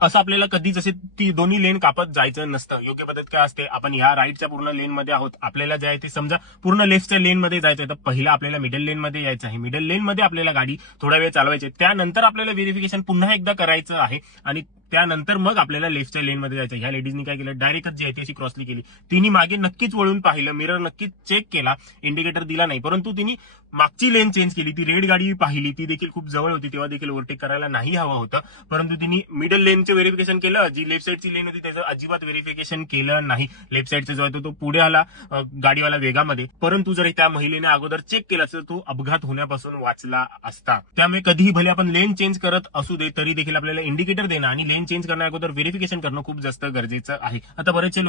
असं आपल्याला कधीच असे ती दोन्ही लेन कापत जायचं नसतं. योग्य पद्धत काय असते, आपण ह्या राईटच्या पूर्ण लेन मध्ये आहोत, आपल्याला जे आहे ते समजा पूर्ण लेफ्टच्या लेन मध्ये जायचं आहे, तर पहिला आपल्याला मिडल लेन मध्ये यायचं आहे. मिडल लेन मध्ये आपल्याला गाडी थोडा वेळ चालवायची आहे, त्यानंतर आपल्याला व्हेरिफिकेशन पुन्हा एकदा करायचं आहे आणि त्यानंतर मग आपल्याला लेफ्टच्या लेन मध्ये जायचं. ह्या लेडीजनी काय केलं, डायरेक्टच जी आहे ती अशी क्रॉसली केली. तिने मागे नक्कीच वळून पाहिलं, मिरर नक्कीच चेक केला, इंडिकेटर दिला नाही, परंतु तिने मागची लेन चेंज केली. ती रेड गाडी पाहिली, ती देखील खूप जवळ होती, तेव्हा देखील ओव्हरटेक करायला नाही हवं होतं, परंतु तिने मिडल लेनचं व्हेरिफिकेशन केलं. जी लेफ्ट साईडची लेन होती त्याचं अजिबात व्हेरिफिकेशन केलं नाही. लेफ्ट साईडचा जो आहे तो पुढे आला गाडीवाला वेगामध्ये, परंतु जर त्या महिलेने अगोदर चेक केला तर तो अपघात होण्यापासून वाचला असता. त्यामुळे कधीही भले आपण लेन चेंज करत असू दे तरी देखील आपल्याला इंडिकेटर देणं आणि लेन चेंज करण्या अगोदर व्हेरिफिकेशन करणं खूप जास्त गरजेचं आहे. आता बरेचसे लोक